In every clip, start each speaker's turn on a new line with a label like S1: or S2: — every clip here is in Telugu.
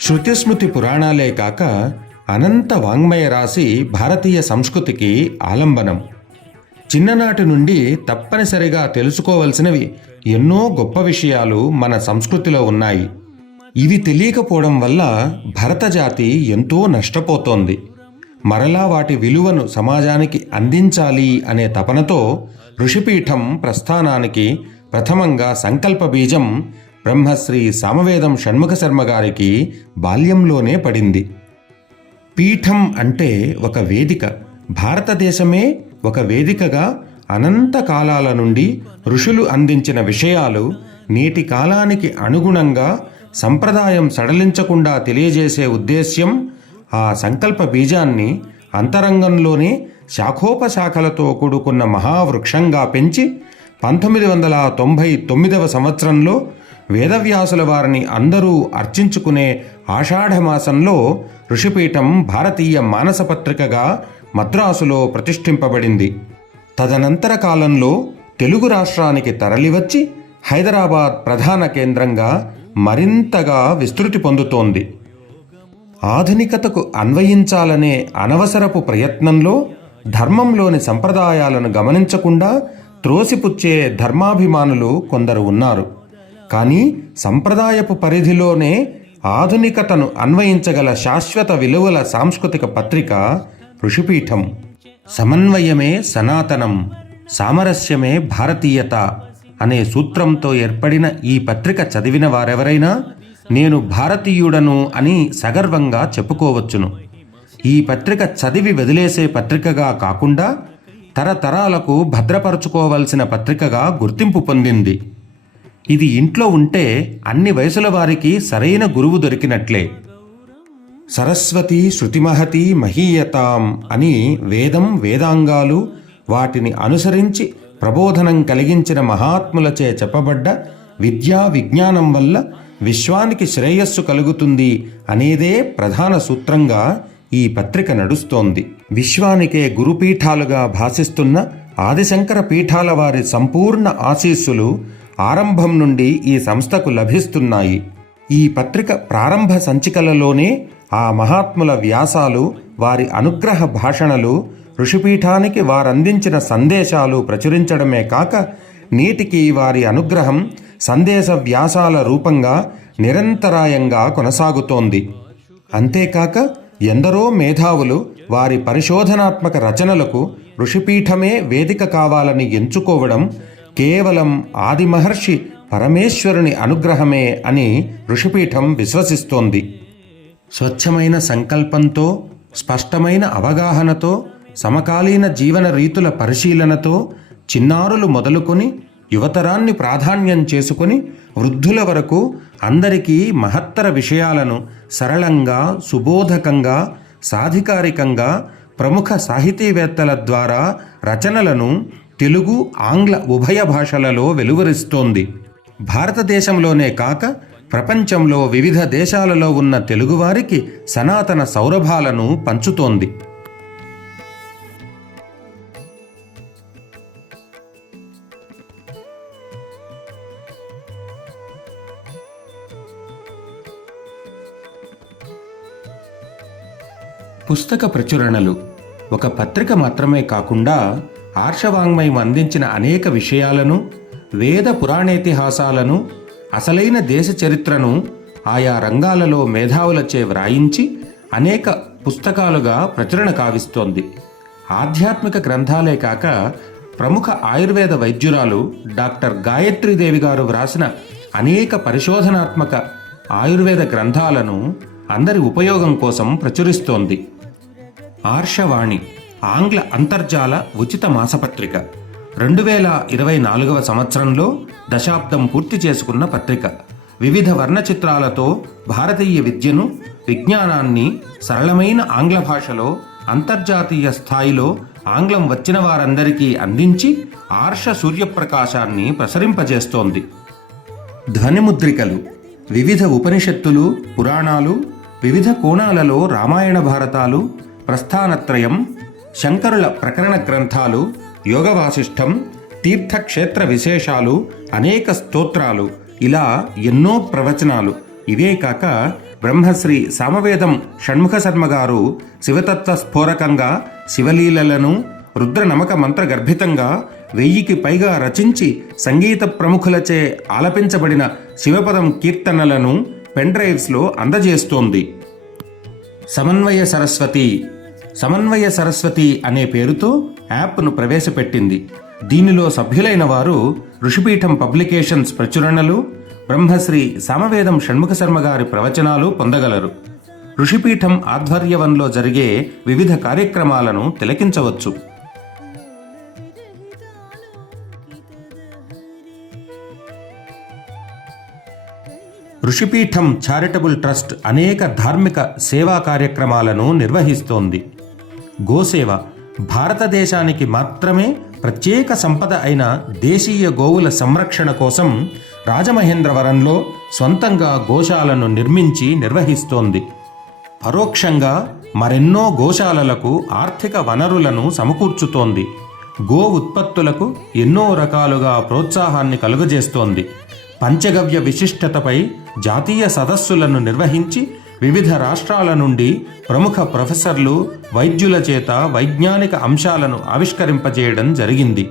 S1: శృతిస్మృతి పురాణాలే కాక అనంత వాంగ్మయ రాశి భారతీయ సంస్కృతికి ఆలంబనం. చిన్ననాటి నుండి తప్పనిసరిగా తెలుసుకోవలసినవి ఎన్నో గొప్ప విషయాలు మన సంస్కృతిలో ఉన్నాయి. ఇవి తెలియకపోవడం వల్ల భరత జాతి ఎంతో నష్టపోతోంది. మరలా వాటి విలువను సమాజానికి అందించాలి అనే తపనతో ఋషిపీఠం ప్రస్థానానికి ప్రథమంగా సంకల్ప బీజం బ్రహ్మశ్రీ సామవేదం షణ్ముఖ శర్మ గారికి బాల్యంలోనే పడింది. పీఠం అంటే ఒక వేదిక. భారతదేశమే ఒక వేదికగా అనంత కాలాల నుండి ఋషులు అందించిన విషయాలు నేటి కాలానికి అనుగుణంగా సంప్రదాయం సడలించకుండా తెలియజేసే ఉద్దేశ్యం ఆ సంకల్ప బీజాన్ని అంతరంగంలోనే శాఖోపశాఖలతో కూడుకున్న మహావృక్షంగా పెంచి పంతొమ్మిది వందల తొంభై తొమ్మిదవ సంవత్సరంలో వేదవ్యాసుల వారిని అందరూ అర్చించుకునే ఆషాఢమాసంలో ఋషిపీఠం భారతీయ మానస పత్రికగా మద్రాసులో ప్రతిష్ఠింపబడింది. తదనంతర కాలంలో తెలుగు రాష్ట్రానికి తరలివచ్చి హైదరాబాద్ ప్రధాన కేంద్రంగా మరింతగా విస్తృతి పొందుతోంది. ఆధునికతకు అన్వయించాలనే అనవసరపు ప్రయత్నంలో ధర్మంలోని సంప్రదాయాలను గమనించకుండా త్రోసిపుచ్చే ధర్మాభిమానులు కొందరు ఉన్నారు. కానీ సంప్రదాయపు పరిధిలోనే ఆధునికతను అన్వయించగల శాశ్వత విలువల సాంస్కృతిక పత్రిక ఋషిపీఠం. సమన్వయమే సనాతనం సామరస్యమే భారతీయత అనే సూత్రంతో ఏర్పడిన ఈ పత్రిక చదివిన వారెవరైనా నేను భారతీయుడను అని సగర్వంగా చెప్పుకోవచ్చును. ఈ పత్రిక చదివి వదిలేసే పత్రికగా కాకుండా తరతరాలకు భద్రపరచుకోవలసిన పత్రికగా గుర్తింపు పొందింది. ఇది ఇంట్లో ఉంటే అన్ని వయసుల వారికి సరైన గురువు దొరికినట్లే. సరస్వతి శృతిమహతి మహీయతాం అని వేదం వేదాంగాలు వాటిని అనుసరించి ప్రబోధనం కలిగించిన మహాత్ములచే చెప్పబడ్డ విద్యా విజ్ఞానం వల్ల విశ్వానికి శ్రేయస్సు కలుగుతుంది అనేదే ప్రధాన సూత్రంగా ఈ పత్రిక నడుస్తోంది. విశ్వానికే గురుపీఠాలుగా భాసిస్తున్న ఆదిశంకర పీఠాల వారి సంపూర్ణ ఆశీస్సులు ఆరంభం నుండి ఈ సంస్థకు లభిస్తున్నాయి. ఈ పత్రిక ప్రారంభ సంచికలలోనే ఆ మహాత్ముల వ్యాసాలు వారి అనుగ్రహ భాషణలు ఋషిపీఠానికి వారందించిన సందేశాలు ప్రచురించడమే కాక నేటికి వారి అనుగ్రహం సందేశ వ్యాసాల రూపంగా నిరంతరాయంగా కొనసాగుతోంది. అంతేకాక ఎందరో మేధావులు వారి పరిశోధనాత్మక రచనలకు ఋషిపీఠమే వేదిక కావాలని ఎంచుకోవడం కేవలం ఆదిమహర్షి పరమేశ్వరుని అనుగ్రహమే అని ఋషిపీఠం విశ్వసిస్తోంది. స్వచ్ఛమైన సంకల్పంతో స్పష్టమైన అవగాహనతో సమకాలీన జీవన రీతుల పరిశీలనతో చిన్నారులు మొదలుకొని యువతరాన్ని ప్రాధాన్యం చేసుకుని వృద్ధుల వరకు అందరికీ మహత్తర విషయాలను సరళంగా సుబోధకంగా సాధికారికంగా ప్రముఖ సాహితీవేత్తల ద్వారా రచనలను తెలుగు ఆంగ్ల ఉభయ భాషలలో వెలువరిస్తోంది. భారతదేశంలోనే కాక ప్రపంచంలో వివిధ దేశాలలో ఉన్న తెలుగువారికి సనాతన సౌరభాలను పంచుతోంది. పుస్తక ప్రచురణలు. ఒక పత్రిక మాత్రమే కాకుండా ఆర్షవాంగ్మయం అందించిన అనేక విషయాలను వేద పురాణేతిహాసాలను అసలైన దేశ చరిత్రను ఆయా రంగాలలో మేధావులచే వ్రాయించి అనేక పుస్తకాలుగా ప్రచురణ కావిస్తోంది. ఆధ్యాత్మిక గ్రంథాలే కాక ప్రముఖ ఆయుర్వేద వైద్యురాలు డాక్టర్ గాయత్రీదేవి గారు వ్రాసిన అనేక పరిశోధనాత్మక ఆయుర్వేద గ్రంథాలను అందరి ఉపయోగం కోసం ప్రచురిస్తోంది. ఆర్షవాణి ఆంగ్ల అంతర్జాల ఉచిత మాసపత్రిక. రెండు వేల ఇరవై నాలుగవ సంవత్సరంలో దశాబ్దం పూర్తి చేసుకున్న పత్రిక. వివిధ వర్ణ చిత్రాలతో భారతీయ విద్యను విజ్ఞానాన్ని సరళమైన ఆంగ్ల భాషలో అంతర్జాతీయ స్థాయిలో ఆంగ్లం వచ్చిన వారందరికీ అందించి ఆర్ష సూర్యప్రకాశాన్ని ప్రసరింపజేస్తోంది. ధ్వనిముద్రికలు వివిధ ఉపనిషత్తులు పురాణాలు వివిధ కోణాలలో రామాయణ భారతాలు ప్రస్థానత్రయం శంకరుల ప్రకరణ గ్రంథాలు యోగవాసిష్టం తీర్థక్షేత్ర విశేషాలు అనేక స్తోత్రాలు ఇలా ఎన్నో ప్రవచనాలు. ఇవే కాక బ్రహ్మశ్రీ సామవేదం షణ్ముఖ శర్మ గారు శివతత్వ స్ఫోరకంగా శివలీలలను రుద్ర నమక మంత్ర గర్భితంగా వెయ్యికి పైగా రచించి సంగీత ప్రముఖులచే ఆలపించబడిన శివపదం కీర్తనలను పెన్డ్రైవ్స్లో అందజేస్తోంది. సమన్వయ సరస్వతి సమన్వయ సరస్వతి అనే పేరుతో యాప్ను ప్రవేశపెట్టింది. దీనిలో సభ్యులైన వారు ఋషిపీఠం పబ్లికేషన్స్ ప్రచురణలు బ్రహ్మశ్రీ సామవేదం షణ్ముఖ శర్మ గారి ప్రవచనాలు పొందగలరు. ఋషిపీఠం ఆధ్వర్యవంలో జరిగే వివిధ కార్యక్రమాలను తిలకించవచ్చు. ఋషిపీఠం చారిటబుల్ ట్రస్ట్ అనేక ధార్మిక సేవా కార్యక్రమాలను నిర్వహిస్తోంది. గోసేవ భారతదేశానికి మాత్రమే ప్రత్యేక సంపద అయిన దేశీయ గోవుల సంరక్షణ కోసం రాజమహేంద్రవరంలో సొంతంగా గోశాలను నిర్మించి నిర్వహిస్తోంది. పరోక్షంగా మరెన్నో గోశాలలకు ఆర్థిక వనరులను సమకూర్చుతోంది. గో ఉత్పత్తులకు ఎన్నో రకాలుగా ప్రోత్సాహాన్ని కలుగజేస్తోంది. పంచగవ్య విశిష్టతపై జాతీయ సదస్సులను నిర్వహించి వివిధ రాష్ట్రాల నుండి ప్రముఖ ప్రొఫెసర్లు వైద్యుల చేత వైజ్ఞానిక అంశాలను ఆవిష్కరింపజేయడం జరిగింది.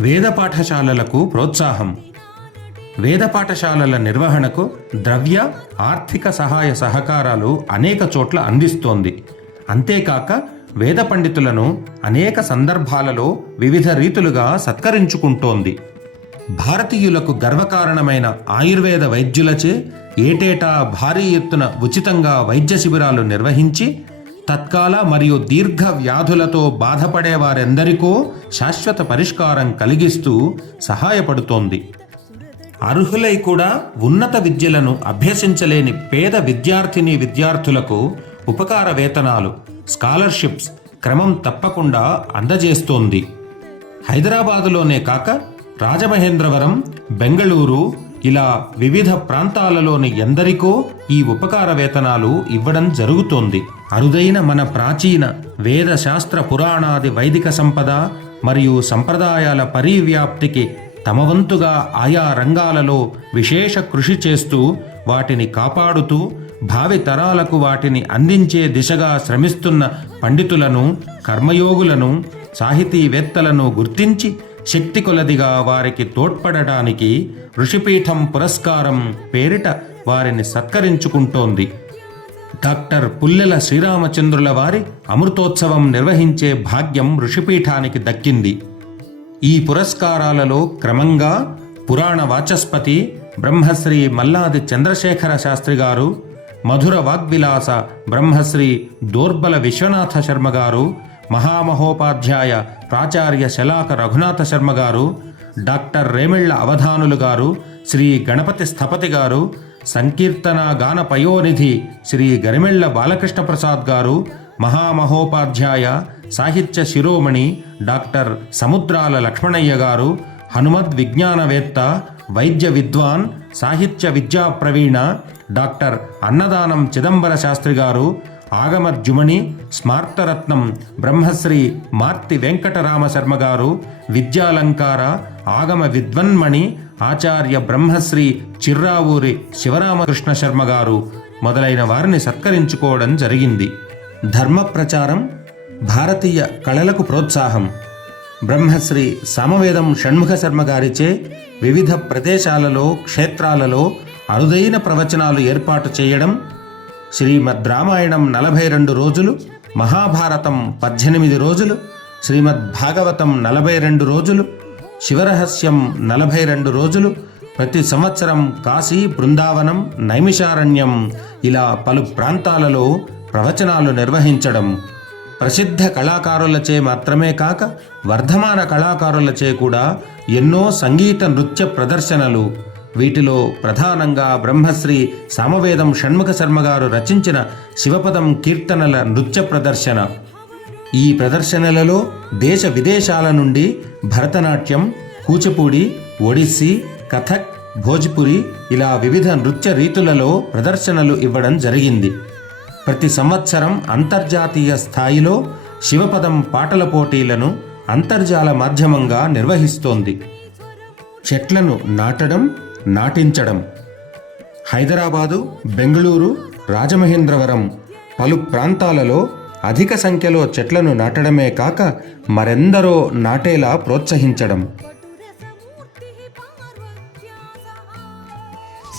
S1: వేద పాఠశాలలకు ప్రోత్సాహం. వేద పాఠశాలల నిర్వహణకు ద్రవ్య ఆర్థిక సహాయ సహకారాలు అనేక చోట్ల అందిస్తోంది. అంతేకాక వేద పండితులను అనేక సందర్భాలలో వివిధ రీతులుగా సత్కరించుకుంటోంది. భారతీయులకు గర్వకారణమైన ఆయుర్వేద వైద్యులచే ఏటేటా భారీ ఎత్తున ఉచితంగా వైద్య శిబిరాలు నిర్వహించి తత్కాల మరియు దీర్ఘ వ్యాధులతో బాధపడే వారెందరికో శాశ్వత పరిష్కారం కలిగిస్తూ సహాయపడుతోంది. అర్హులై కూడా ఉన్నత విద్యలను అభ్యసించలేని పేద విద్యార్థిని విద్యార్థులకు ఉపకార వేతనాలు స్కాలర్షిప్స్ క్రమం తప్పకుండా అందజేస్తోంది. హైదరాబాదులోనే కాక రాజమహేంద్రవరం బెంగళూరు ఇలా వివిధ ప్రాంతాలలోని ఎందరికో ఈ ఉపకార వేతనాలు ఇవ్వడం జరుగుతోంది. అరుదైన మన ప్రాచీన వేద శాస్త్ర పురాణాది వైదిక సంపద మరియు సంప్రదాయాల పరివ్యాప్తికి తమ వంతుగా ఆయా రంగాలలో విశేష కృషి చేస్తూ వాటిని కాపాడుతూ భావి తరాలకు వాటిని అందించే దిశగా శ్రమిస్తున్న పండితులను కర్మయోగులను సాహితీవేత్తలను గుర్తించి శక్తి కొలదిగా వారికి తోడ్పడటానికి ఋషిపీఠం పురస్కారం పేరిట వారిని సత్కరించుకుంటోంది. డాక్టర్ పుల్లెల శ్రీరామచంద్రుల వారి అమృతోత్సవం నిర్వహించే భాగ్యం ఋషిపీఠానికి దక్కింది. ఈ పురస్కారాలలో క్రమంగా పురాణ వాచస్పతి బ్రహ్మశ్రీ మల్లాది చంద్రశేఖర శాస్త్రి గారు మధుర వాగ్విలాస బ్రహ్మశ్రీ దోర్బల విశ్వనాథ శర్మ గారు మహామహోపాధ్యాయ ప్రాచార్య శలాక రఘునాథ శర్మ గారు డాక్టర్ రేమిళ్ళ అవధానులు గారు శ్రీ గణపతి స్థపతి గారు సంకీర్తన గాన పయోనిధి శ్రీ గరిమెళ్ళ బాలకృష్ణ ప్రసాద్ గారు మహామహోపాధ్యాయ సాహిత్య శిరోమణి డాక్టర్ సముద్రాల లక్ష్మణయ్య గారు హనుమద్ విజ్ఞానవేత్త వైద్య విద్వాన్ సాహిత్య విద్యా ప్రవీణ డాక్టర్ అన్నదానం చిదంబర శాస్త్రి గారు ఆగమర్జుమణి స్మార్తరత్నం బ్రహ్మశ్రీ మార్తి వెంకటరామ గారు విద్యాలంకార ఆగమ విద్వన్మణి ఆచార్య బ్రహ్మశ్రీ చిర్రావూరి శివరామకృష్ణ శర్మ గారు మొదలైన వారిని సత్కరించుకోవడం జరిగింది. ధర్మ ప్రచారం భారతీయ కళలకు ప్రోత్సాహం బ్రహ్మశ్రీ సామవేదం షణ్ముఖ శర్మ గారిచే వివిధ ప్రదేశాలలో క్షేత్రాలలో అరుదైన ప్రవచనాలు ఏర్పాటు చేయడం శ్రీమద్ రామాయణం నలభై రెండు రోజులు మహాభారతం పద్దెనిమిది రోజులు శ్రీమద్ భాగవతం నలభై రెండు రోజులు శివరహస్యం నలభై రెండు రోజులు ప్రతి సంవత్సరం కాశీ బృందావనం నైమిషారణ్యం ఇలా పలు ప్రాంతాలలో ప్రవచనాలు నిర్వహించడం. ప్రసిద్ధ కళాకారులచే మాత్రమే కాక వర్ధమాన కళాకారులచే కూడా ఎన్నో సంగీత నృత్య ప్రదర్శనలు వీటిలో ప్రధానంగా బ్రహ్మశ్రీ సామవేదం షణ్ముఖ శర్మ గారు రచించిన శివపదం కీర్తనల నృత్య ప్రదర్శన. ఈ ప్రదర్శనలలో దేశ విదేశాల నుండి భరతనాట్యం కూచిపూడి ఒడిస్సీ కథక్ భోజ్పురి ఇలా వివిధ నృత్య రీతులలో ప్రదర్శనలు ఇవ్వడం జరిగింది. ప్రతి సంవత్సరం అంతర్జాతీయ స్థాయిలో శివపదం పాటల పోటీలను అంతర్జాల మాధ్యమంగా నిర్వహిస్తోంది. చెట్లను నాటడం నాటించడం. హైదరాబాదు బెంగళూరు రాజమహేంద్రవరం పలు ప్రాంతాలలో అధిక సంఖ్యలో చెట్లను నాటడమే కాక మరెందరో నాటేలా ప్రోత్సహించడం.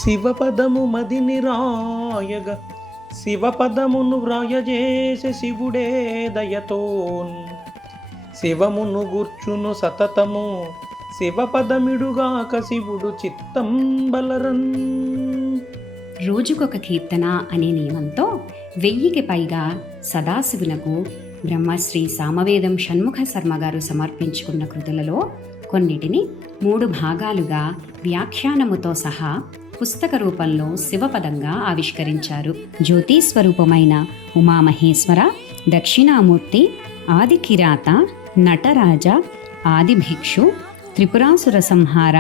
S1: శివపదము మదిని రాయగ శివపదమును వ్రాయజేసే శివుడే దయతో శివమును గుర్చును సతతము శివపదమిడుగాక శివుడు చిత్తం బలరన్ రోజుకొక కీర్తన అనే నియమంతో వెయ్యికి పైగా సదాశివునకు బ్రహ్మశ్రీ సామవేదం షణ్ముఖ శర్మ గారు సమర్పించుకున్న కృతులలో కొన్నిటిని మూడు భాగాలుగా వ్యాఖ్యానముతో సహా పుస్తక రూపంలో శివపదంగా ఆవిష్కరించారు. జ్యోతి స్వరూపమైన ఉమామహేశ్వర దక్షిణామూర్తి ఆదికిరాత నటరాజ ఆదిభిక్షు త్రిపురాసుర సంహార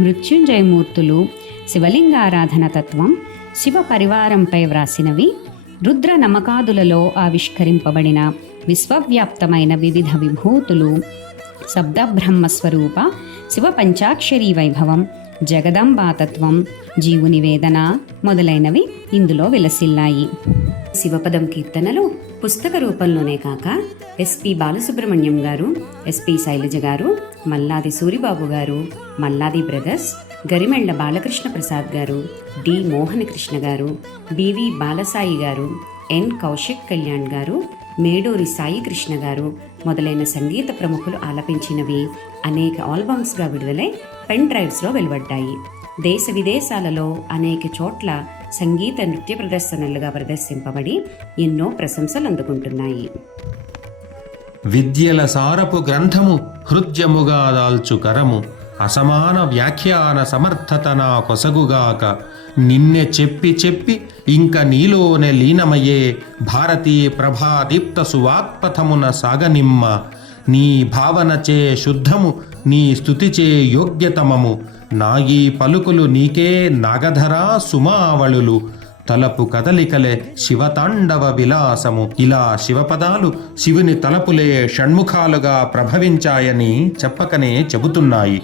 S1: మృత్యుంజయమూర్తులు శివలింగారాధన తత్వం శివ పరివారంపై వ్రాసినవి రుద్ర నమకాదులలో ఆవిష్కరింపబడిన విశ్వవ్యాప్తమైన వివిధ విభూతులు శబ్దబ్రహ్మస్వరూప శివ పంచాక్షరీ వైభవం జగదంబాతత్వం జీవుని వేదన మొదలైనవి ఇందులో విలసిల్లాయి. శివపదం కీర్తనలు పుస్తక రూపంలోనే కాక ఎస్పి బాలసుబ్రహ్మణ్యం గారు ఎస్పి శైలజ గారు మల్లాది సూరిబాబు గారు మల్లాది బ్రదర్స్ గరిమెళ్ళ బాలకృష్ణ ప్రసాద్ గారు డి మోహన కృష్ణ గారు బివి బాలసాయి గారు ఎన్ కౌశిక్ కళ్యాణ్ గారు మేడూరి సాయి కృష్ణ గారు మొదలైన సంగీత ప్రముఖులు ఆలపించినవి అనేక ఆల్బమ్స్గా విడుదలై పెన్ డ్రైవ్స్లో వెలువడ్డాయి. దేశ విదేశాలలో అనేక చోట్ల సంగీత నృత్య ప్రదర్శనలుగా ప్రదర్శింపబడి ఎన్నో ప్రశంసలు అందుకుంటున్నాయి. విద్యల సారపు గ్రంథము హృద్యముగా దాల్చు కరము. అసమాన వ్యాఖ్యాన సమర్థత నా కొసగుగాక. నిన్నె చెప్పి చెప్పి ఇంక నీలోనే లీనమయ్యే భారతీయ ప్రభాదీప్త సువాక్పథమున సాగనిమ్మ. నీ భావనచే శుద్ధము నీ స్తుతిచే యోగ్యతమము. నాగీ పలుకులు నీకే నాగధరా సుమావళులు. తలపు కదలికలే శివతాండవ విలాసము. ఇలా శివపదాలు శివుని తలపులే షణ్ముఖాలుగా ప్రభవించాయని చెప్పకనే చెబుతున్నాయి.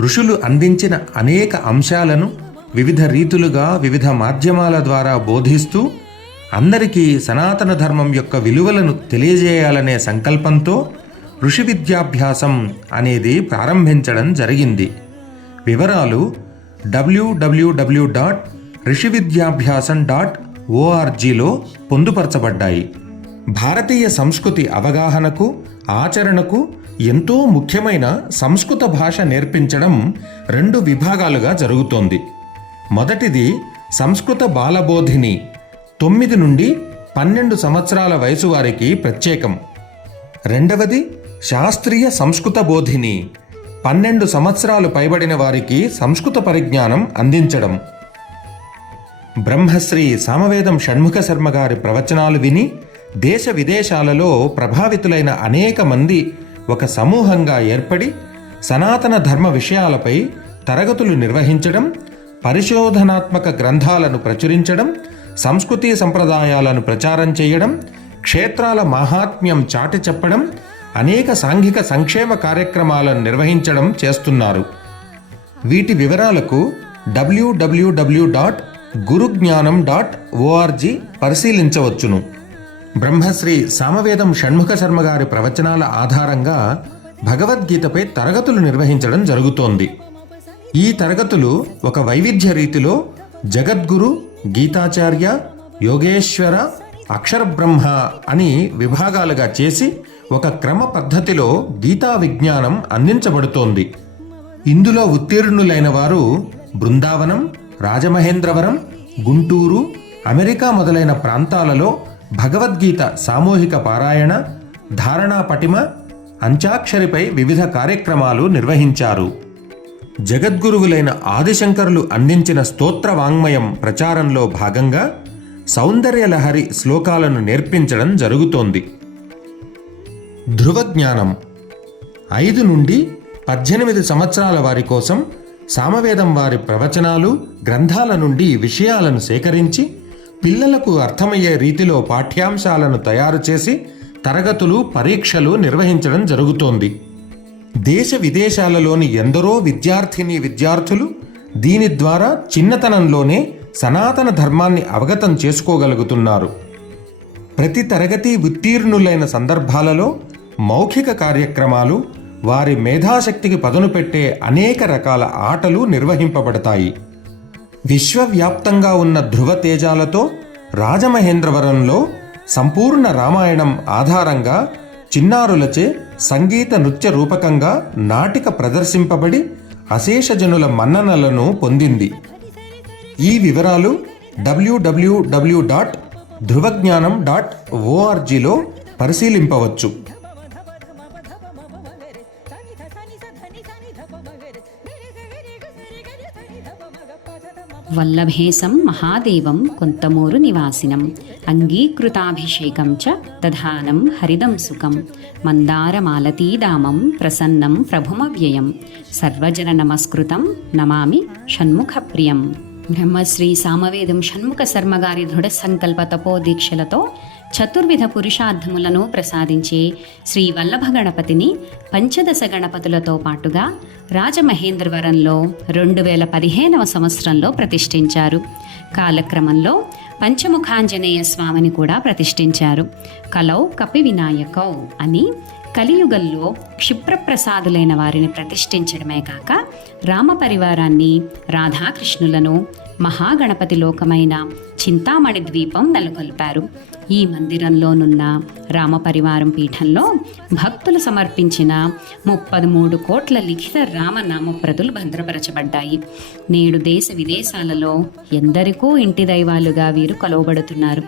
S1: ఋషులు అందించిన అనేక అంశాలను వివిధ రీతులుగా వివిధ మాధ్యమాల ద్వారా బోధిస్తూ అందరికీ సనాతన ధర్మం యొక్క విలువలను తెలియజేయాలనే సంకల్పంతో ఋషి విద్యాభ్యాసం అనేది ప్రారంభించడం జరిగింది. వివరాలు డబ్ల్యూడబ్ల్యూడబ్ల్యూ డాట్ ఋషి విద్యాభ్యాసం డాట్ ఓఆర్జీలో పొందుపరచబడ్డాయి. భారతీయ సంస్కృతి అవగాహనకు ఆచరణకు ఎంతో ముఖ్యమైన సంస్కృత భాష నేర్పించడం రెండు విభాగాలుగా జరుగుతోంది. మొదటిది సంస్కృత బాలబోధిని తొమ్మిది నుండి పన్నెండు సంవత్సరాల వయసు వారికి ప్రత్యేకం. రెండవది శాస్త్రీయ సంస్కృత బోధిని పన్నెండు సంవత్సరాలు పైబడిన వారికి సంస్కృత పరిజ్ఞానం అందించడం. బ్రహ్మశ్రీ సామవేదం షణ్ముఖ శర్మ గారి ప్రవచనాలు విని దేశ విదేశాలలో ప్రభావితులైన అనేక మంది ఒక సమూహంగా ఏర్పడి సనాతన ధర్మ విషయాలపై తరగతులు నిర్వహించడం పరిశోధనాత్మక గ్రంథాలను ప్రచురించడం సంస్కృతి సంప్రదాయాలను ప్రచారం చేయడం క్షేత్రాల మాహాత్మ్యం చాటి చెప్పడం అనేక సాంఘిక సంక్షేమ కార్యక్రమాలను నిర్వహించడం చేస్తున్నారు. వీటి వివరాలకు WWW dot Gurujnanam dot ORG పరిశీలించవచ్చును. Brahmasri Samavedam Shanmukha Sharma గారి ప్రవచనాల ఆధారంగా భగవద్గీతపై తరగతులు నిర్వహించడం జరుగుతోంది. ఈ తరగతులు ఒక వైవిధ్య రీతిలో జగద్గురు గీతాచార్య యోగేశ్వర అక్షరబ్రహ్మ అని విభాగాలుగా చేసి ఒక క్రమ పద్ధతిలో గీతా విజ్ఞానం అందించబడుతోంది. ఇందులో ఉత్తీర్ణులైన వారు బృందావనం రాజమహేంద్రవరం గుంటూరు అమెరికా మొదలైన ప్రాంతాలలో భగవద్గీత సామూహిక పారాయణ ధారణా పటిమ అంచాక్షరిపై వివిధ కార్యక్రమాలు నిర్వహించారు. జగద్గురువులైన ఆదిశంకరులు అందించిన స్తోత్ర వాంగ్మయం ప్రచారంలో భాగంగా సౌందర్యలహరి శ్లోకాలను నేర్పించడం జరుగుతోంది. ధ్రువజ్ఞానం. ఐదు నుండి పద్దెనిమిది సంవత్సరాల వారి కోసం సామవేదం వారి ప్రవచనాలు గ్రంథాల నుండి విషయాలను సేకరించి పిల్లలకు అర్థమయ్యే రీతిలో పాఠ్యాంశాలను తయారు చేసి తరగతులు పరీక్షలు నిర్వహించడం జరుగుతోంది. దేశ విదేశాలలోని ఎందరో విద్యార్థిని విద్యార్థులు దీని ద్వారా చిన్నతనంలోనే సనాతన ధర్మాన్ని అవగతం చేసుకోగలుగుతున్నారు. ప్రతి తరగతి ఉత్తీర్ణులైన సందర్భాలలో మౌఖిక కార్యక్రమాలు వారి మేధాశక్తికి పదును పెట్టే అనేక రకాల ఆటలు నిర్వహింపబడతాయి. విశ్వవ్యాప్తంగా ఉన్న ధృవ తేజాలతో రాజమహేంద్రవరంలో సంపూర్ణ రామాయణం ఆధారంగా చిన్నారులచే సంగీత నృత్య రూపకంగా నాటిక ప్రదర్శింపబడి అశేషజనుల మన్ననలను పొందింది. ఈ వివరాలు డబ్ల్యూడబ్ల్యూడబ్ల్యూ డాట్ ధ్రువజ్ఞానం డాట్ ఓఆర్జీలో పరిశీలింపవచ్చు. వల్లభేశం మహాదేవం కొంతమూరు నివాసినం. అంగీకృతాభిషేకం చ దధానం హరిదం సుఖం. మందారమాలతీదామం ప్రసన్నం ప్రభుమవ్యయం. సర్వజన నమస్కృతం నమామి షణ్ముఖప్రియం. బ్రహ్మశ్రీ సామవేదం షణ్ముఖ శర్మగారి దృఢ సంకల్ప తపోదీక్షలతో చతుర్విధ పురుషార్థములను ప్రసాదించే శ్రీ వల్లభ గణపతిని పంచదశ గణపతులతో పాటుగా రాజమహేంద్రవరంలో రెండు వేల పదిహేనవ సంవత్సరంలో ప్రతిష్ఠించారు. కాలక్రమంలో పంచముఖాంజనేయ స్వామిని కూడా ప్రతిష్ఠించారు. కలౌ కపి వినాయకౌ అని కలియుగంలో క్షిప్రప్రసాదులైన వారిని ప్రతిష్ఠించడమే కాక రామ పరివారాన్ని రాధాకృష్ణులను మహాగణపతి లోకమైన చింతామణి ద్వీపం నెలకొల్పారు. ఈ మందిరంలోనున్న రామపరివారం పీఠంలో భక్తులు సమర్పించిన ముప్పది మూడు కోట్ల లిఖిత రామనామ ప్రతులు భద్రపరచబడ్డాయి. నేడు దేశ విదేశాలలో ఎందరికో ఇంటి దైవాలుగా వీరు కొలవబడుతున్నారు.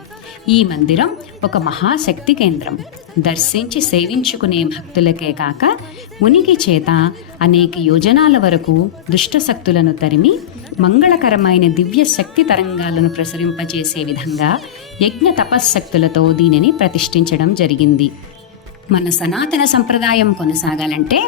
S1: ఈ మందిరం ఒక మహాశక్తి కేంద్రం. దర్శించి సేవించుకునే భక్తులకే కాక ఉనికి చేత అనేక యోజనాల వరకు దుష్టశక్తులను తరిమి మంగళకరమైన దివ్య శక్తి తరంగాలను ప్రసరింపచేసే విధంగా యజ్ఞ తపశ్శక్తులతో దీనిని ప్రతిష్ఠించడం జరిగింది. మన సనాతన సంప్రదాయం కొనసాగాలంటే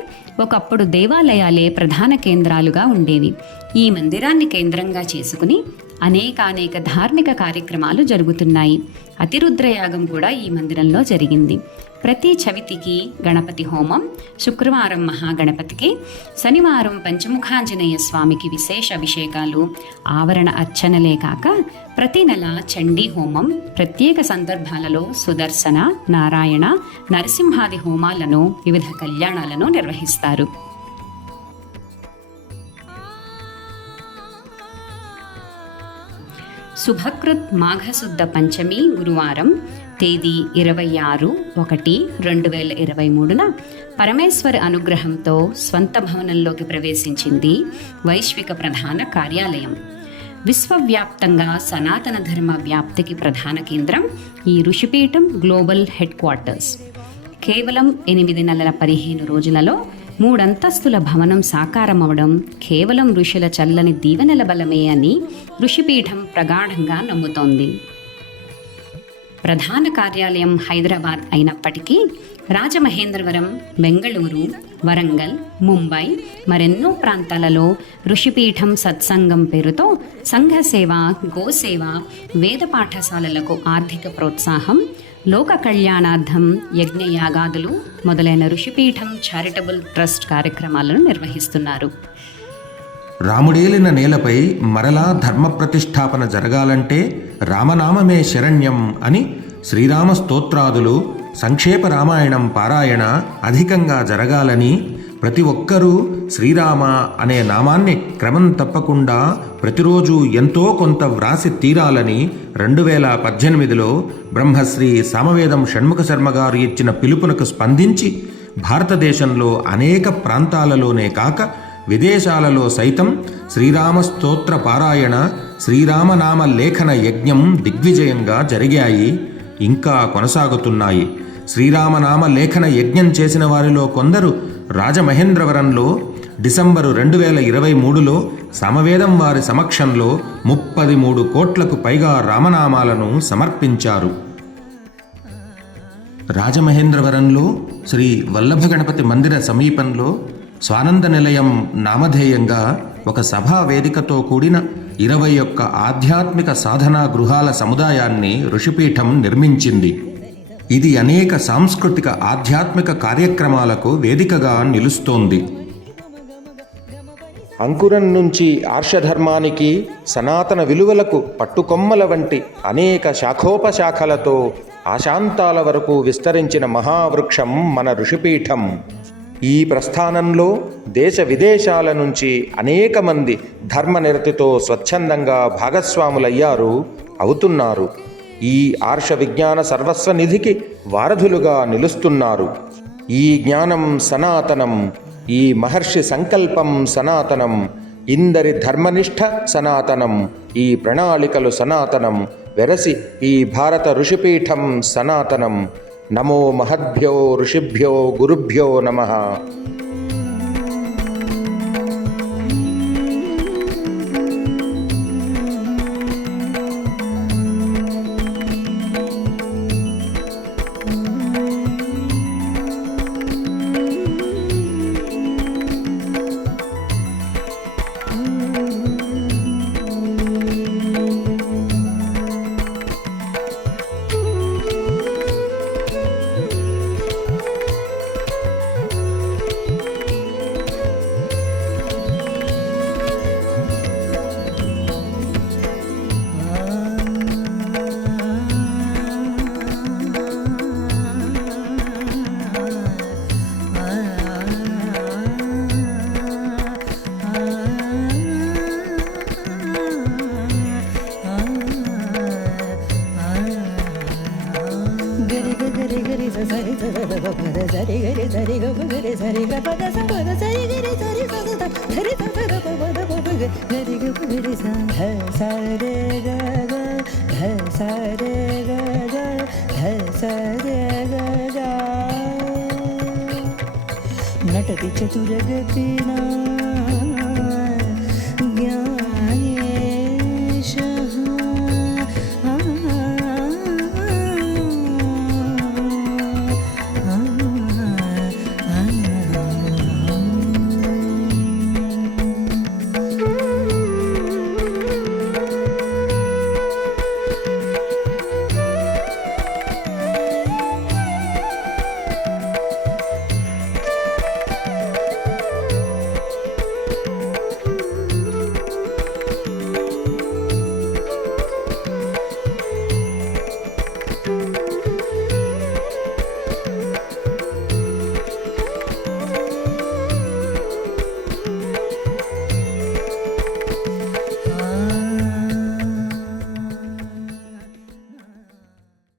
S1: ఒకప్పుడు దేవాలయాలే ప్రధాన కేంద్రాలుగా ఉండేవి. ఈ మందిరాన్ని కేంద్రంగా చేసుకుని అనేకానేక ధార్మిక కార్యక్రమాలు జరుగుతున్నాయి. అతిరుద్రయాగం కూడా ఈ మందిరంలో జరిగింది. ప్రతి చవితికి గణపతి హోమం శుక్రవారం మహాగణపతికి శనివారం పంచముఖాంజనేయ స్వామికి విశేష అభిషేకాలు ఆవరణ అర్చనలే కాక ప్రతి నెల చండీ హోమం ప్రత్యేక సందర్భాలలో సుదర్శన నారాయణ నరసింహాది హోమాలను వివిధ కళ్యాణాలను నిర్వహిస్తారు. శుభకృత్ మాఘశుద్ధ పంచమి గురువారం తేదీ ఇరవై ఆరు ఒకటి రెండు వేల ఇరవై మూడున పరమేశ్వర అనుగ్రహంతో స్వంత భవనంలోకి ప్రవేశించింది వైశ్విక ప్రధాన కార్యాలయం. విశ్వవ్యాప్తంగా సనాతన ధర్మ వ్యాప్తికి ప్రధాన కేంద్రం ఈ ఋషిపీఠం గ్లోబల్ హెడ్ క్వార్టర్స్. కేవలం ఎనిమిది నెలల పదిహేను రోజులలో మూడంతస్తుల భవనం సాకారమవడం కేవలం ఋషుల చల్లని దీవెనల బలమే అని ఋషిపీఠం ప్రగాఢంగా నమ్ముతోంది. ప్రధాన కార్యాలయం హైదరాబాద్ అయినప్పటికీ రాజమహేంద్రవరం బెంగళూరు వరంగల్ ముంబై మరెన్నో ప్రాంతాలలో ఋషిపీఠం సత్సంగం పేరుతో సంఘసేవ గోసేవ వేద పాఠశాలలకు ఆర్థిక ప్రోత్సాహం లోక కళ్యాణార్థం యజ్ఞయాగాదులు మొదలైన ఋషిపీఠం చారిటబుల్ ట్రస్ట్ కార్యక్రమాలను నిర్వహిస్తున్నారు. రాముడేలిన నేలపై మరలా ధర్మ ప్రతిష్టాపన జరగాలంటే రామనామమే శరణ్యం అని శ్రీరామ స్తోత్రాదులు సంక్షేప రామాయణం పారాయణ అధికంగా జరగాలని ప్రతి ఒక్కరూ శ్రీరామ అనే నామాన్ని క్రమం తప్పకుండా ప్రతిరోజు ఎంతో కొంత వ్రాసి తీరాలని రెండు వేల పద్దెనిమిదిలో బ్రహ్మశ్రీ సామవేదం షణ్ముఖ శర్మ గారు ఇచ్చిన పిలుపునకు స్పందించి భారతదేశంలో అనేక ప్రాంతాలలోనే కాక విదేశాలలో సైతం శ్రీరామ స్తోత్ర పారాయణ శ్రీరామనామ లేఖన యజ్ఞం దిగ్విజయంగా జరిగాయి ఇంకా కొనసాగుతున్నాయి. శ్రీరామనామ లేఖన యజ్ఞం చేసిన వారిలో కొందరు రాజమహేంద్రవరంలో డిసెంబరు రెండు వేల ఇరవై మూడులో సమవేదం వారి సమక్షంలో ముప్పది మూడు కోట్లకు పైగా రామనామాలను సమర్పించారు. రాజమహేంద్రవరంలో శ్రీ వల్లభ గణపతి మందిర సమీపంలో స్వానంద నిలయం నామధేయంగా ఒక సభా వేదికతో కూడిన ఇరవై ఒక్క ఆధ్యాత్మిక సాధనా గృహాల సముదాయాన్ని ఋషిపీఠం నిర్మించింది. ఇది అనేక సాంస్కృతిక ఆధ్యాత్మిక కార్యక్రమాలకు వేదికగా నిలుస్తోంది. అంకురం నుంచి ఆర్షధర్మానికి సనాతన విలువలకు పట్టుకొమ్మల వంటి అనేక శాఖోపశాఖలతో ఆశాంతాల వరకు విస్తరించిన మహావృక్షం మన ఋషిపీఠం. ఈ ప్రస్థానంలో దేశ విదేశాల నుంచి అనేక మంది ధర్మనిరతితో స్వచ్ఛందంగా భాగస్వాములయ్యారు అవుతున్నారు. ఈ ఆర్ష విజ్ఞాన సర్వస్వ నిధికి వారధులుగా నిలుస్తున్నారు. ఈ జ్ఞానం సనాతనం ఈ మహర్షి సంకల్పం సనాతనం ఇందరి ధర్మనిష్ట సనాతనం ఈ ప్రణాళికలు సనాతనం వెరసి ఈ భారత ఋషిపీఠం సనాతనం. నమో మహద్భ్యో ఋషిభ్యో గురుభ్యో నమః.